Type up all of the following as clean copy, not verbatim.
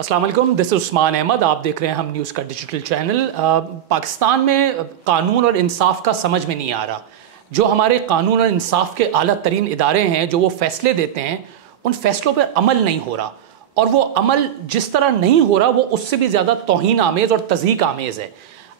अस्सलाम वालेकुम, this is Usman Ahmad. आप देख रहे हैं हम न्यूज़ का डिजिटल चैनल। पाकिस्तान में कानून और इंसाफ का समझ में नहीं आ रहा। जो हमारे कानून और इंसाफ के आला तरीन इदारे हैं, जो वो फैसले देते हैं, उन फैसलों पर अमल नहीं हो रहा, और वो अमल जिस तरह नहीं हो रहा वो उससे भी ज़्यादा तौहीन आमेज़ और तज़हीक आमेज़ है।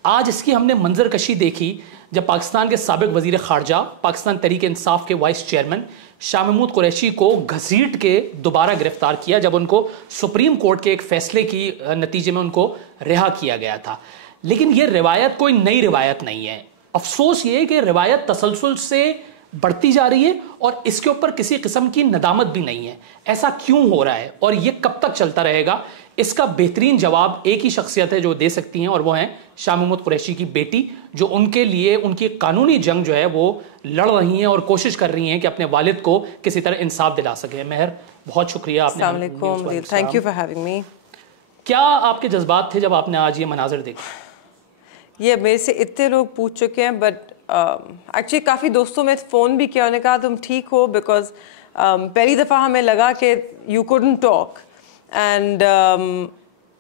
आज इसकी हमने मंजरकशी देखी जब पाकिस्तान के साबिक़ वज़ीर ख़ारजा, पाकिस्तान तहरीक इंसाफ के वाइस चेयरमैन शाह महमूद कुरैशी को घसीट के दोबारा गिरफ्तार किया, जब उनको सुप्रीम कोर्ट के एक फैसले की नतीजे में उनको रिहा किया गया था। लेकिन ये रिवायत कोई नई रिवायत नहीं है। अफसोस ये है कि रिवायत तसलसल से बढ़ती जा रही है और इसके ऊपर किसी किस्म की नदामत भी नहीं है। ऐसा क्यों हो रहा है और ये कब तक चलता रहेगा? इसका बेहतरीन जवाब एक ही शख्सियत है जो दे सकती हैं, और वो हैं शाह महमूद कुरैशी की बेटी, जो उनके लिए उनकी कानूनी जंग जो है वो लड़ रही हैं और कोशिश कर रही हैं कि अपने वालिद को किसी तरह इंसाफ दिला सके। मेहर, बहुत शुक्रिया आपने। Thank you for having me. क्या आपके जज्बात थे जब आपने आज ये मनाजर देखा? ये मेरे से इतने लोग पूछ चुके हैं, बट एक्चुअली काफ़ी दोस्तों में फ़ोन भी किया, उन्होंने कहा तुम ठीक हो, बिकॉज पहली दफ़ा हमें लगा कि यू कुडंट टॉक, एंड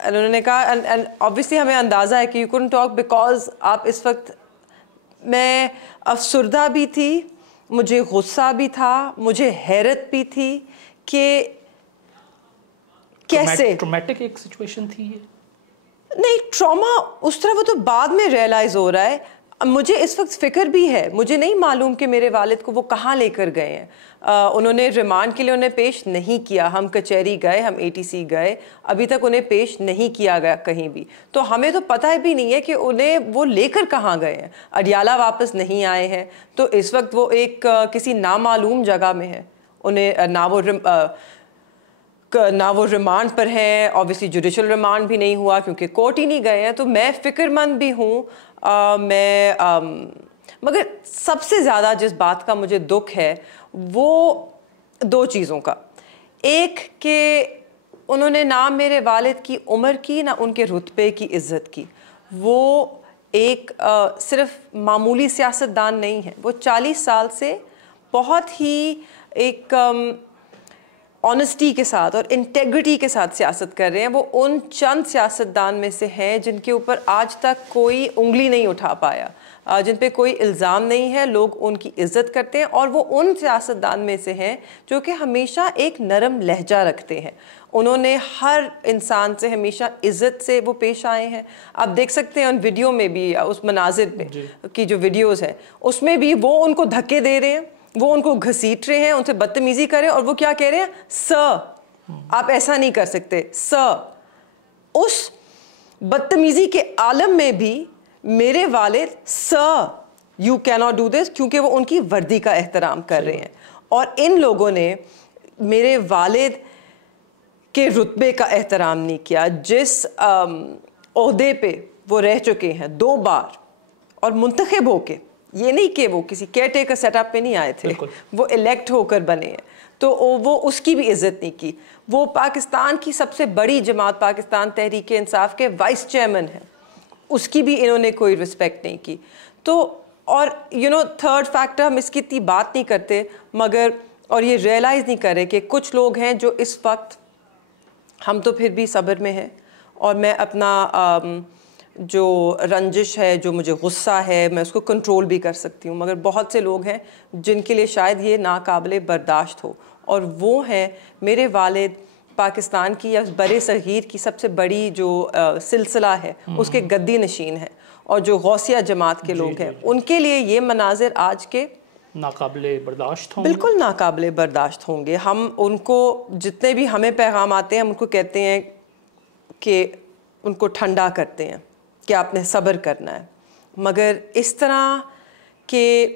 उन्होंने कहा, एंड ऑब्वियसली हमें अंदाज़ा है कि यू कुडंट टॉक बिकॉज आप इस वक्त, मैं अफसरदा भी थी, मुझे गुस्सा भी था, मुझे हैरत भी थी कि कैसे ट्रॉमेटिक एक सिचुएशन थी ये। नहीं, ट्रॉमा उस तरह वो तो बाद में रियलाइज़ हो रहा है। मुझे इस वक्त फ़िक्र भी है, मुझे नहीं मालूम कि मेरे वालिद को वो कहाँ लेकर गए हैं। उन्होंने रिमांड के लिए उन्हें पेश नहीं किया। हम कचहरी गए, हम ATC गए, अभी तक उन्हें पेश नहीं किया गया कहीं भी। तो हमें तो पता भी नहीं है कि उन्हें वो लेकर कहाँ गए हैं। अडियाला वापस नहीं आए हैं, तो इस वक्त वो एक किसी नामालूम जगह में है। उन्हें ना वो रिमांड पर है, ऑब्वियसली जुडिशल रिमांड भी नहीं हुआ क्योंकि कोर्ट ही नहीं गए हैं। तो मैं फ़िक्रमंद भी हूँ। मगर सबसे ज़्यादा जिस बात का मुझे दुख है वो दो चीज़ों का। एक कि उन्होंने ना मेरे वालिद की उम्र की, ना उनके रुतबे की इज़्ज़त की। वो एक सिर्फ मामूली सियासतदान नहीं है, वो 40 साल से बहुत ही एक ऑनेस्टी के साथ और इंटेग्रिटी के साथ सियासत कर रहे हैं। वो उन चंद सियासतदान में से हैं जिनके ऊपर आज तक कोई उंगली नहीं उठा पाया, जिन पे कोई इल्ज़ाम नहीं है। लोग उनकी इज़्ज़त करते हैं, और वो उन सियासतदान में से हैं जो कि हमेशा एक नरम लहजा रखते हैं। उन्होंने हर इंसान से हमेशा इज़्ज़त से वो पेश आए हैं। आप देख सकते हैं उन वीडियो में भी, उस मनाजिर में की जो वीडियोज़ हैं उसमें भी वो उनको धक्के दे रहे हैं, वो उनको घसीट रहे हैं, उनसे बदतमीजी कर रहे हैं, और वो क्या कह रहे हैं, सर आप ऐसा नहीं कर सकते सर। उस बदतमीजी के आलम में भी मेरे वालिद sir you can not do this, क्योंकि वो उनकी वर्दी का एहतराम कर रहे हैं। और इन लोगों ने मेरे वालिद के रुतबे का एहतराम नहीं किया, जिस ओहदे पे वो रह चुके हैं 2 बार और मुंतखब होके। ये नहीं कि वो किसी केयर टेकर सेटअप पे नहीं आए थे, वो इलेक्ट होकर बने हैं, तो वो उसकी भी इज़्ज़त नहीं की। वो पाकिस्तान की सबसे बड़ी जमात पाकिस्तान तहरीक इंसाफ के वाइस चेयरमैन हैं, उसकी भी इन्होंने कोई रिस्पेक्ट नहीं की। तो और थर्ड फैक्टर, हम इसकी इतनी बात नहीं करते मगर, और ये रियलाइज़ नहीं करे कि कुछ लोग हैं जो इस वक्त, हम तो फिर भी सब्र में हैं, और मैं अपना जो रंजिश है, जो मुझे गुस्सा है, मैं उसको कंट्रोल भी कर सकती हूँ। मगर बहुत से लोग हैं जिनके लिए शायद ये नाकाबिले बर्दाश्त हो, और वो हैं मेरे वालिद, पाकिस्तान की या बरे सगीर की सबसे बड़ी जो सिलसिला है उसके गद्दी नशीन है, और जो गौसिया जमात के लोग हैं, उनके लिए ये मनाजिर आज के नाकाबिले बर्दाश्त होंगे, बिल्कुल नाकाबिले बर्दाश्त होंगे। हम उनको, जितने भी हमें पैगाम आते हैं, हम उनको कहते हैं कि उनको ठंडा करते हैं कि आपने सब्र करना है। मगर इस तरह के,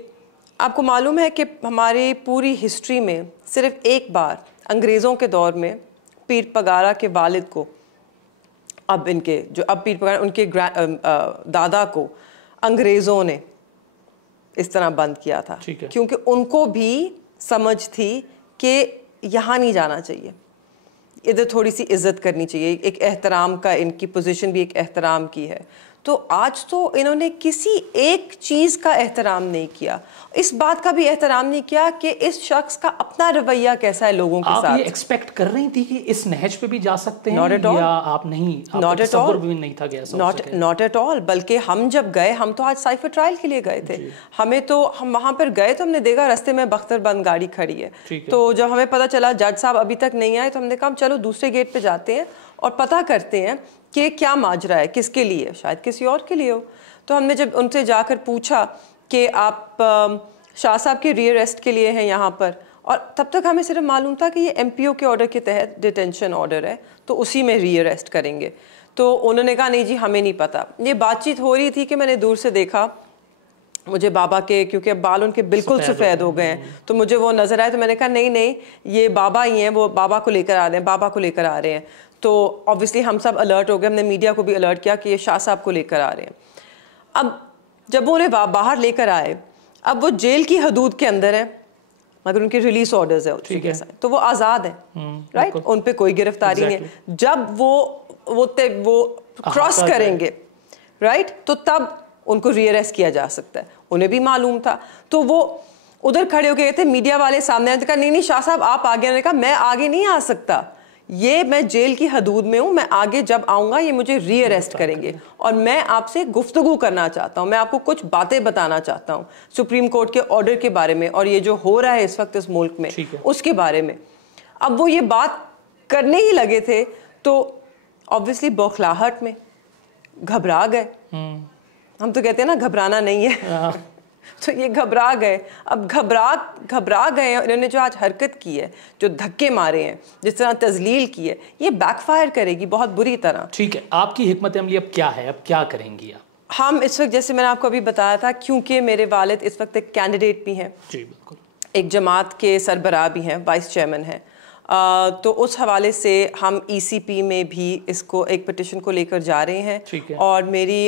आपको मालूम है कि हमारी पूरी हिस्ट्री में सिर्फ एक बार अंग्रेज़ों के दौर में पीर पगारा के वालिद को, अब इनके जो अब पीर पगारा, उनके दादा को अंग्रेज़ों ने इस तरह बंद किया था, क्योंकि उनको भी समझ थी कि यहाँ नहीं जाना चाहिए, इधर थोड़ी सी इज़्ज़त करनी चाहिए। एक एहतराम का, इनकी पोजीशन भी एक एहतराम की है। तो आज तो इन्होंने किसी एक चीज़ का एहतराम नहीं किया, इस बात का भी एहतराम नहीं किया कि इस शख्स का अपना रवैया कैसा है लोगों के साथ। आप ये एक्सपेक्ट कर रही थी कि इस नहज पे भी जा सकते हैं? Not at all. या आप नहीं, Not at all. भी नहीं था कि Not at all. बल्कि हम जब गए, हम तो आज साइफर ट्रायल के लिए गए थे, हम वहाँ पर गए तो हमने देखा रास्ते में बख्तरबंद गाड़ी खड़ी है। तो जब हमें पता चला जज साहब अभी तक नहीं आए, तो हमने कहा चलो दूसरे गेट पे जाते हैं और पता करते हैं कि क्या माजरा है, किसके लिए, शायद किसी और के लिए हो। तो हमने जब उनसे जाकर पूछा कि आप शाह साहब के रीअरेस्ट के लिए हैं यहाँ पर, और तब तक हमें सिर्फ मालूम था कि ये MPO के ऑर्डर के तहत डिटेंशन ऑर्डर है, तो उसी में रीअरेस्ट करेंगे। तो उन्होंने कहा नहीं जी हमें नहीं पता। ये बातचीत हो रही थी कि मैंने दूर से देखा, मुझे बाबा के, क्योंकि अब बाल उनके बिल्कुल सफ़ेद हो गए हैं, तो मुझे वो नज़र आया, तो मैंने कहा नहीं नहीं ये बाबा ही हैं, वो बाबा को लेकर आ रहे हैं, बाबा को लेकर आ रहे हैं। तो ऑब्वियसली हम सब अलर्ट हो गए, हमने मीडिया को भी अलर्ट किया कि ये शाह साहब को लेकर आ रहे हैं। अब जब वो उन्हें बाहर लेकर आए, अब वो जेल की हदूद के अंदर है, मगर उनके रिलीज ऑर्डर्स है, तो वो आज़ाद है, राइट, उन पे कोई गिरफ्तारी नहीं। जब वो क्रॉस करेंगे, राइट, तो तब उनको रीअरेस्ट किया जा सकता है, उन्हें भी मालूम था। तो वो उधर खड़े होके गए थे, मीडिया वाले सामने आए, कहा नहीं शाह साहब आप आगे। उन्होंने कहा मैं आगे नहीं आ सकता, ये मैं जेल की हदूद में हूँ, मैं आगे जब आऊँगा ये मुझे रीअरेस्ट करेंगे और मैं आपसे गुफ्तगू करना चाहता हूँ, मैं आपको कुछ बातें बताना चाहता हूँ सुप्रीम कोर्ट के ऑर्डर के बारे में और ये जो हो रहा है इस वक्त इस मुल्क में उसके बारे में। अब वो ये बात करने ही लगे थे तो ऑब्वियसली बौखलाहट में घबरा गए। हम तो कहते हैं ना घबराना नहीं है तो ये घबरा गए। अब घबरा गए, इन्होंने जो आज हरकत की है, जो धक्के मारे हैं, जिस तरह तजलील की है, ये बैकफायर करेगी बहुत बुरी तरह। ठीक है, आपकी हिकमत अमली अब क्या है, अब क्या करेंगी आप? हम इस वक्त, जैसे मैंने आपको अभी बताया था, क्योंकि मेरे वालिद इस वक्त एक कैंडिडेट भी हैं, जी बिल्कुल, एक जमात के सरबराह भी हैं, वाइस चेयरमैन हैं, तो उस हवाले से हम ECP में भी इसको एक पिटिशन को लेकर जा रहे हैं। और मेरी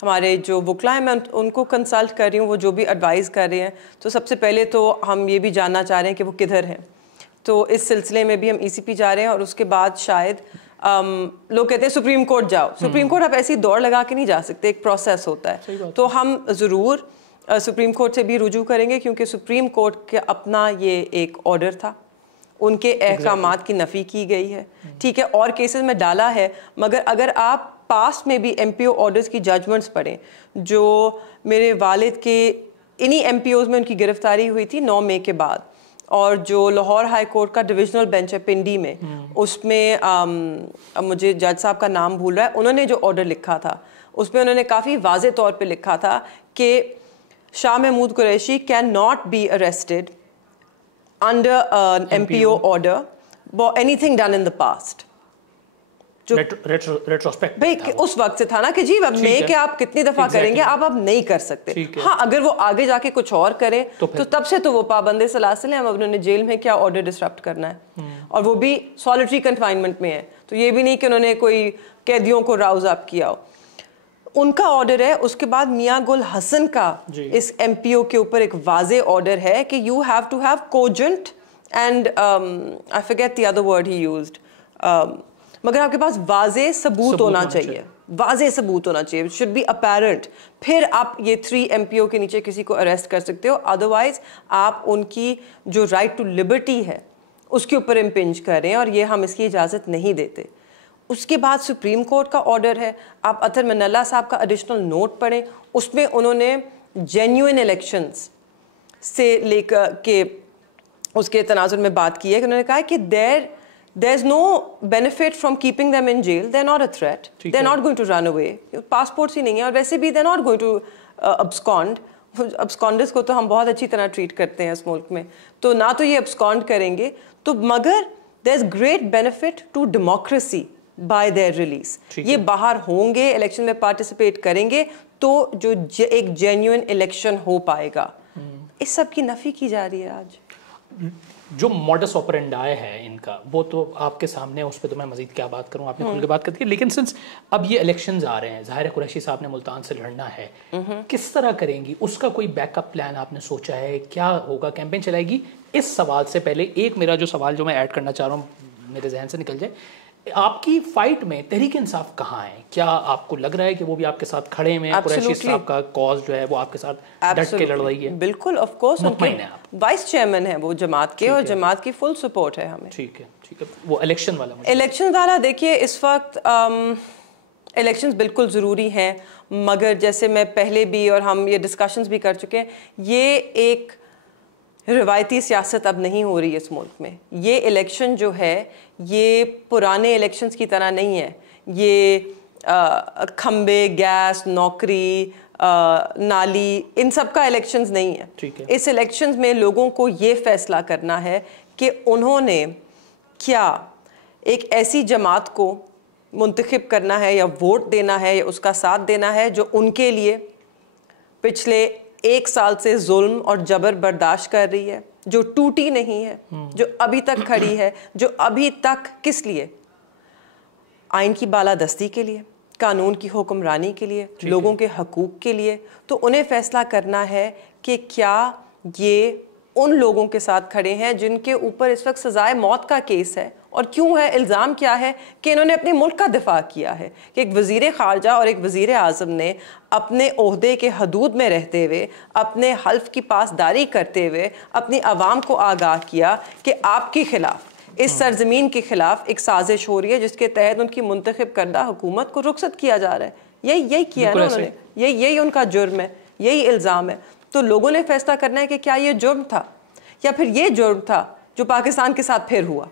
हमारे जो वकला हैं, मैं उनको कंसल्ट कर रही हूँ, वो जो भी एडवाइस कर रहे हैं। तो सबसे पहले तो हम ये भी जानना चाह रहे हैं कि वो किधर हैं, तो इस सिलसिले में भी हम ECP जा रहे हैं। और उसके बाद शायद लोग कहते हैं सुप्रीम कोर्ट जाओ, सुप्रीम कोर्ट आप ऐसी दौड़ लगा के नहीं जा सकते, एक प्रोसेस होता है। तो हम ज़रूर सुप्रीम कोर्ट से भी रुजू करेंगे, क्योंकि सुप्रीम कोर्ट के अपना ये एक ऑर्डर था, उनके अहकामात की नफ़ी की गई है। ठीक है, और केसेस में डाला है, मगर अगर आप पास्ट में भी MPO ऑर्डर्स की जजमेंट्स पढ़ें, जो मेरे वालिद के इन्हीं MPOs में उनकी गिरफ्तारी हुई थी 9 मई के बाद, और जो लाहौर हाई कोर्ट का डिविजनल बेंच है पिंडी में, उसमें अब मुझे जज साहब का नाम भूल रहा है, उन्होंने जो ऑर्डर लिखा था उसमें उन्होंने काफ़ी वाज़े तौर पे लिखा था कि Shah Mahmood Qureshi can not be arrested under MPO order for anything done in the past. जो रेट्रोस्पेक्ट भाई उस वक्त से था ना कि जी अब मैं क्या आप कितनी दफा करेंगे, आप अब नहीं कर सकते। हाँ, अगर वो आगे जाके कुछ और करें तो तब से तो वो पाबंदे सलासिल हैं। अब उन्होंने जेल में क्या ऑर्डर डिसरप्ट करना है, और वो भी सॉलिटरी कन्फाइनमेंट में है, तो ये भी नहीं कि उन्होंने कोई कैदियों को राउज अप किया हो। उनका ऑर्डर है। उसके बाद मियां गुल हसन का इस MPO के ऊपर एक वाजे ऑर्डर है कि you have to have cogent and I forget the other word he used, मगर आपके पास वाजे सबूत होना चाहिए, वाजे सबूत होना चाहिए, शुड बी अपैरेंट, फिर आप ये 3 MPO के नीचे किसी को अरेस्ट कर सकते हो। अदरवाइज आप उनकी जो राइट टू लिबर्टी है उसके ऊपर इम्पिंज कर रहे हैं, और ये हम इसकी इजाज़त नहीं देते। उसके बाद सुप्रीम कोर्ट का ऑर्डर है, आप अतर मनल्ला साहब का एडिशनल नोट पढ़ें, उसमें उन्होंने जेन्युइन इलेक्शंस से लेकर के उसके तनाजुर में बात की है कि उन्होंने कहा है कि there's no benefit from keeping them in jail, they're not a threat, they're not going to run away, passports ही नहीं है, और वैसे भी they're not going to abscond, absconders को तो हम बहुत अच्छी तरह ट्रीट करते हैं इस मुल्क में, तो ना तो ये abscond करेंगे, तो मगर there's great benefit to democracy by their release। ये बाहर होंगे, इलेक्शन में पार्टिसिपेट करेंगे, तो जो एक जेन्युइन इलेक्शन हो पाएगा। इस सब की नफ़ी की जा रही है आज। जो मॉडस ऑपरेंडाई है इनका, वो तो आपके सामने, उस पर तो मैं मजीद क्या बात करूं, आपने खुल के बात कर दी। लेकिन सिंस अब ये इलेक्शंस आ रहे हैं, ज़ाहिर है कुरैशी साहब ने मुल्तान से लड़ना है, किस तरह करेंगी, उसका कोई बैकअप प्लान आपने सोचा है? क्या होगा, कैंपेन चलाएगी? इस सवाल से पहले एक मेरा जो सवाल जो मैं ऐड करना चाह रहा हूँ, मेरे जहन से निकल जाए, आपकी फाइट में तहरीक इंसाफ कहाँ है? क्या आपको लग रहा है कि वो भी आपके साथ खड़े हैं? कुरैशी साहब का कॉज जो है वो आपके साथ डट के लड़ रही है? बिल्कुल, ऑफ कोर्स। उनके वाइस चेयरमैन है वो जमात के, और जमात की फुल सपोर्ट है हमें। ठीक है, ठीक है। वो इलेक्शन वाला देखिए, इस वक्त इलेक्शंस बिल्कुल ज़रूरी हैं, मगर जैसे मैं पहले भी और हम ये डिस्कशंस भी कर चुके हैं, ये एक रिवायती सियासत अब नहीं हो रही है इस मुल्क में। ये इलेक्शन जो है ये पुराने इलेक्शंस की तरह नहीं है। ये खंबे, गैस, नौकरी, नाली, इन सब का इलेक्शंस नहीं है। इस इलेक्शंस में लोगों को ये फैसला करना है कि उन्होंने क्या एक ऐसी जमात को मुंतखब करना है या वोट देना है या उसका साथ देना है जो उनके लिए पिछले 1 साल से जुल्म और जबर बर्दाश्त कर रही है, जो टूटी नहीं है, जो अभी तक खड़ी है, जो अभी तक किस लिए? आइन की बालादस्ती के लिए, कानून की हुक्मरानी के लिए, लोगों के हकूक़ के लिए। तो उन्हें फैसला करना है कि क्या ये उन लोगों के साथ खड़े हैं जिनके ऊपर इस वक्त सजाए मौत का केस है, और क्यों है, इल्ज़ाम क्या है कि इन्होंने अपने मुल्क का दिफा किया है, कि एक वज़ीर ख़ारजा और एक वज़ीर आज़म ने अपने ओहदे के हदूद में रहते हुए, अपने हल्फ की पासदारी करते हुए अपनी आवाम को आगाह किया कि आपके ख़िलाफ़, इस सरजमीन के ख़िलाफ़ एक साजिश हो रही है जिसके तहत उनकी मुंतखब करदा हुकूमत को रुखसत किया जा रहा है। यही किया ना उन्होंने, यही उनका जुर्म है, यही इल्ज़ाम है। तो लोगों ने फैसला करना है कि क्या ये जुर्म था या फिर ये जुर्म था जो पाकिस्तान के साथ फिर हुआ।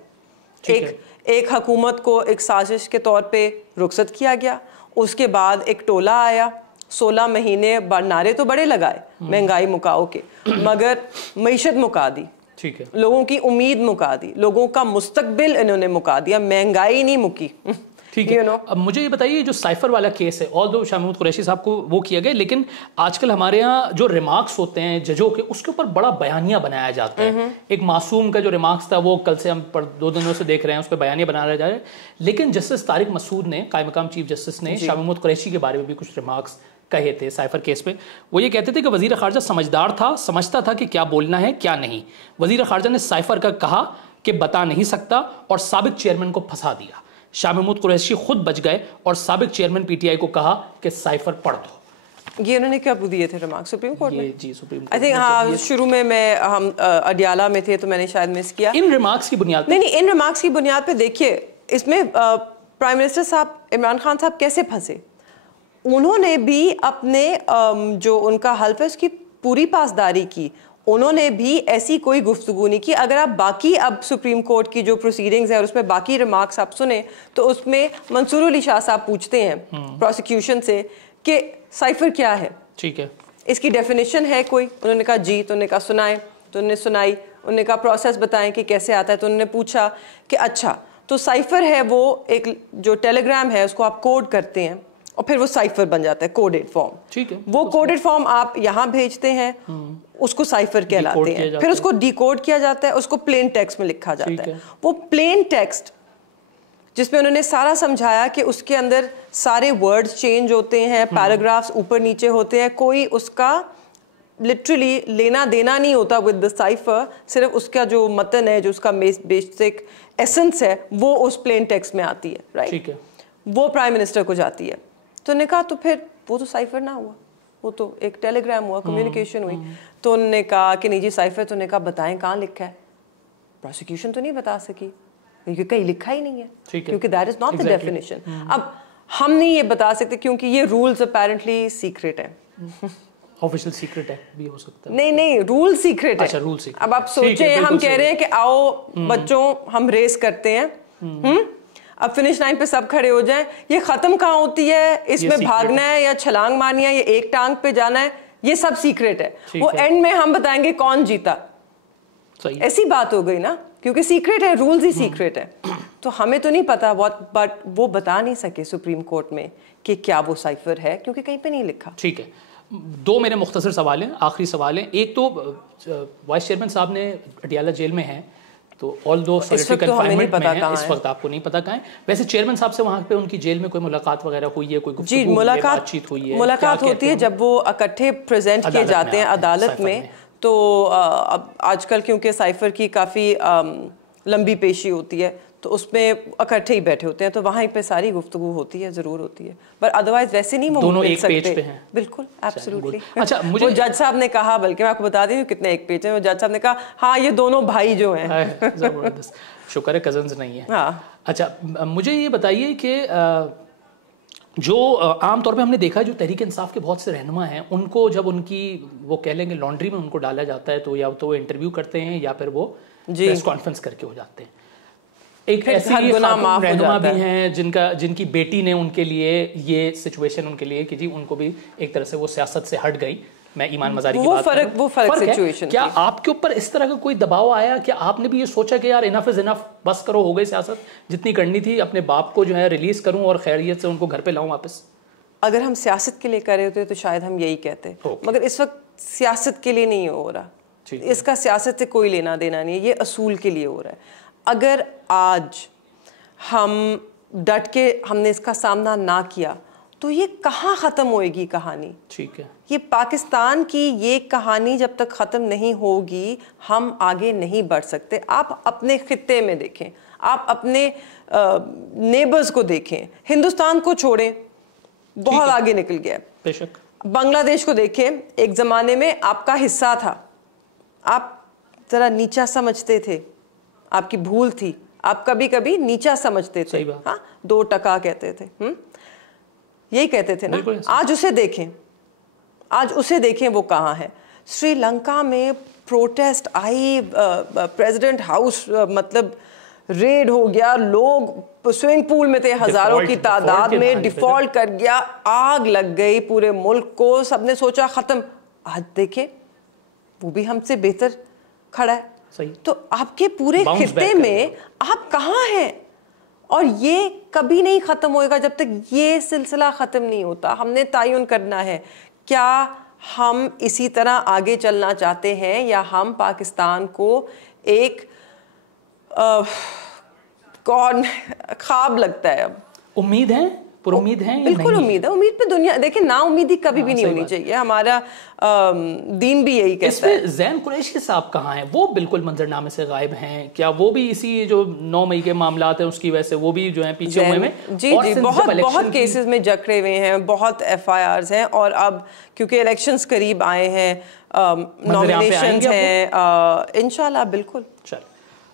एक हुकूमत को एक साजिश के तौर पे रुखसत किया गया, उसके बाद एक टोला आया, 16 महीने नारे तो बड़े लगाए महंगाई मुकाओ के, मगर मईशत मुका दी, ठीक है, लोगों की उम्मीद मुका दी, लोगों का मुस्तकबिल इन्होंने मुका दिया, महंगाई नहीं मुकी। ठीक है। अब मुझे ये बताइए, जो साइफर वाला केस है, ऑल्दो शाह महमूद कुरैशी साहब को वो किया गया, लेकिन आजकल हमारे यहाँ जो रिमार्क्स होते हैं जजों के, उसके ऊपर बड़ा बयानिया बनाया जाता है। एक मासूम का जो रिमार्क्स था वो कल से हम 2 दिनों से देख रहे हैं, उस पर बयानिया बनाया जा रहा है। लेकिन जस्टिस तारिक मसूद ने, कायम मकाम चीफ जस्टिस ने शाह महमूद कुरैशी के बारे में भी कुछ रिमार्क्स कहे थे साइफर केस पे। वो ये कहते थे कि वज़ीर ख़ारजा समझदार था, समझता था कि क्या बोलना है क्या नहीं। वज़ीर ख़ारजा ने साइफर का कहा कि बता नहीं सकता और साबिक चेयरमैन को फंसा दिया। शाह महमूद कुरैशी खुद बच गए और साबिक चेयरमैन पीटीआई को कहा कि साइफर पढ़ दो। ये उन्होंने कब दिए थे रिमार्क? सुप्रीम कोर्ट में? जी, सुप्रीम कोर्ट। आई थिंक हाँ, शुरू में हम अडियाला में थे तो मैंने शायद मिस किया। इन रिमार्क्स की बुनियाद पे? नहीं, इन रिमार्क्स की बुनियाद पे देखिए, इसमें प्राइम मिनिस्टर साहब इमरान खान साहब कैसे फंसे। उन्होंने भी अपने जो उनका हल्फ है उसकी पूरी पासदारी की, उन्होंने भी ऐसी कोई गुफ्तगू नहीं की। अगर आप बाकी अब सुप्रीम कोर्ट की जो प्रोसीडिंग्स है और उसमें बाकी रिमार्क्स आप सुने तो उसमें मंसूर अली शाह साहब पूछते हैं प्रोसिक्यूशन से कि साइफर क्या है, ठीक है, इसकी डेफिनेशन है कोई? उन्होंने कहा जी, तो उन्होंने कहा सुनाए, तो उन्होंने सुनाई। उन्होंने कहा प्रोसेस बताएं कि कैसे आता है, तो उन्होंने पूछा कि अच्छा, तो साइफर है वो एक जो टेलीग्राम है उसको आप कोड करते हैं और फिर वो साइफर बन जाता है, कोडेड फॉर्म। ठीक है, वो कोडेड फॉर्म आप यहाँ भेजते हैं, उसको साइफर कहलाते हैं। फिर उसको डिकोड किया जाता है, उसको प्लेन टेक्स्ट में लिखा जाता है। वो प्लेन टेक्स्ट जिसमें उन्होंने सारा समझाया कि उसके अंदर सारे वर्ड्स चेंज होते हैं, पैराग्राफ्स ऊपर नीचे होते हैं, कोई उसका लिटरली लेना देना नहीं होता विद द साइफर, सिर्फ उसका जो मतन है, जो उसका बेसिक एसेंस है, वो उस प्लेन टेक्स्ट में आती है, राइट? ठीक है, वो प्राइम मिनिस्टर को जाती है। तो उन्होंने कहा तो फिर वो तो साइफर ना हुआ, वो तो एक टेलीग्राम हुआ, कम्युनिकेशन हुई। तो उन्होंने कहा कि नहीं जी साइफर, तो उन्होंने कहा बताएं कहाँ लिखा है। प्रोसिक्यूशन तो नहीं बता सकी क्योंकि कहीं लिखा ही नहीं है, क्योंकि that is not the definition. अब हम नहीं ये बता सकते क्योंकि ये रूल्स अपेरेंटली सीक्रेट है, ऑफिशियल सीक्रेट है भी हो सकता है। नहीं, रूल सीक्रेट है। अच्छा, रूल सीक्रेट। अब आप सोचें, हम कह रहे हैं कि आओ बच्चों हम रेस करते हैं, अब फिनिश लाइन पे सब खड़े हो जाएं, ये खत्म कहाँ होती है, इसमें भागना है या छलांग मारनी है, ये एक टांग पे जाना है, ये सब सीक्रेट है। वो एंड में हम बताएंगे कौन जीता, ऐसी बात हो गई ना, क्योंकि सीक्रेट है, रूल्स ही सीक्रेट है। तो हमें तो नहीं पता, बट वो बता नहीं सके सुप्रीम कोर्ट में कि क्या वो साइफर है, क्योंकि कहीं पे नहीं लिखा। ठीक है, 2 मेरे मुख्तसर सवाल हैं, आखिरी सवाल हैं। एक तो वाइस चेयरमैन साहब ने अडियाला जेल में हैं, तो ऑल दो सॉलिटरी कन्फाइनमेंट में है, इस वक्त आपको नहीं पता कहाँ है। वैसे चेयरमैन साहब से वहाँ पे उनकी जेल में कोई मुलाकात वगैरह हुई है, कोई जी बातचीत हुई है? मुलाकात होती है जब वो इकट्ठे प्रेजेंट किए जाते हैं अदालत में। तो अब आजकल क्योंकि साइफर की काफ़ी लंबी पेशी होती है, तो उसमें इकट्ठे ही बैठे होते हैं, तो वहीं पे सारी गुफ्तगू होती है, ज़रूर होती है, पर अदरवाइज वैसे नहीं दोनों मिल एक सकते। पेज पे हैं। बिल्कुल, एब्सोल्युटली। अच्छा, मुझे वो जज साहब ने कहा, बल्कि मैं आपको बता दी हूँ कितने एक पेज हैं, वो जज साहब ने कहा हाँ ये दोनों भाई जो हैं। जबरदस्त, शुक्र है कजन्स नहीं है। हाँ। अच्छा, मुझे ये बताइए कि जो आमतौर पे हमने देखा है, जो तहरीक इंसाफ के बहुत से रहनुमा हैं, उनको जब उनकी वो कह लेंगे लॉन्ड्री में उनको डाला जाता है, तो या तो वो इंटरव्यू करते हैं या फिर वो प्रेस कॉन्फ्रेंस करके हो जाते हैं। एक ऐसी रहनुमा भी हैं जिनकी बेटी ने उनके लिए ये सिचुएशन उनके लिए कि जी उनको भी एक तरह से वो सियासत से हट गई। मैं ईमान मजारी की बात कर रहा हूं। वो फर्क सिचुएशन। क्या आपके ऊपर इस तरह का कोई दबाव आया? क्या आपने भी ये सोचा कि यार इनफ इज इनफ, बस करो, हो गई सियासत, जितनी करनी थी, अपने बाप को जो है रिलीज करूं और खैरियत से उनको घर पे लाऊं वापस? अगर हम सियासत के लिए कर रहे होते तो शायद हम यही कहते, मगर इस वक्त सियासत के लिए नहीं हो रहा, इसका सियासत से कोई लेना देना नहीं है, ये असूल के लिए हो रहा है। अगर आज हम डट के हमने इसका सामना ना किया तो ये कहाँ ख़त्म होएगी कहानी? ठीक है, ये पाकिस्तान की ये कहानी जब तक ख़त्म नहीं होगी हम आगे नहीं बढ़ सकते। आप अपने खित्ते में देखें, आप अपने नेबर्स को देखें, हिंदुस्तान को छोड़ें, बहुत आगे निकल गया। बेशक बांग्लादेश को देखें, एक ज़माने में आपका हिस्सा था, आप ज़रा नीचा समझते थे, आपकी भूल थी, आप कभी कभी नीचा समझते थे। हाँ, 2% कहते थे, यही कहते थे ना। आज उसे देखें, आज उसे देखें वो कहाँ है। श्रीलंका में प्रोटेस्ट आई, प्रेसिडेंट हाउस मतलब रेड हो गया, लोग स्विमिंग पूल में थे हजारों की तादाद में, डिफॉल्ट कर गया, आग लग गई पूरे मुल्क को, सबने सोचा खत्म। आज देखें वो भी हमसे बेहतर खड़ा है। सही। तो आपके पूरे खित्ते में आप कहाँ हैं? और ये कभी नहीं ख़त्म होएगा जब तक ये सिलसिला ख़त्म नहीं होता। हमने तयन करना है, क्या हम इसी तरह आगे चलना चाहते हैं या हम पाकिस्तान को एक कौन ख्वाब लगता है? अब उम्मीद है, पुरुम्मीद है? बिल्कुल उम्मीद है। उम्मीद पे दुनिया देखिए, ना उम्मीदी कभी भी नहीं होनी चाहिए। हमारा दीन भी यही कहता है। ज़ैन कुरैशी साहब कहाँ हैं? वो बिल्कुल मंजरनामे से गायब हैं। क्या वो भी इसी जो 9 मई के मामलात हैं उसकी वजह से वो भी जो है पीछे हुए हैं? जी जी, बहुत केसेस में जकड़े हुए हैं, बहुत FIRs हैं, और अब क्योंकि इलेक्शंस करीब आए हैं, नॉमिनेशंस हैं, इंशाल्लाह। बिल्कुल।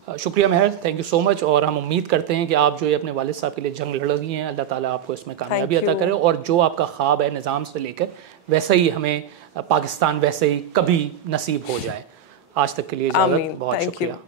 शुक्रिया महर, थैंक यू सो मच। और हम उम्मीद करते हैं कि आप जो ये अपने वालिद साहब के लिए जंग लड़ रही हैं, अल्लाह ताला आपको इसमें कामयाबी अता करे, और जो आपका ख्वाब है निज़ाम से लेकर वैसा ही हमें पाकिस्तान वैसे ही कभी नसीब हो जाए। आज तक के लिए इजाज़त, बहुत शुक्रिया।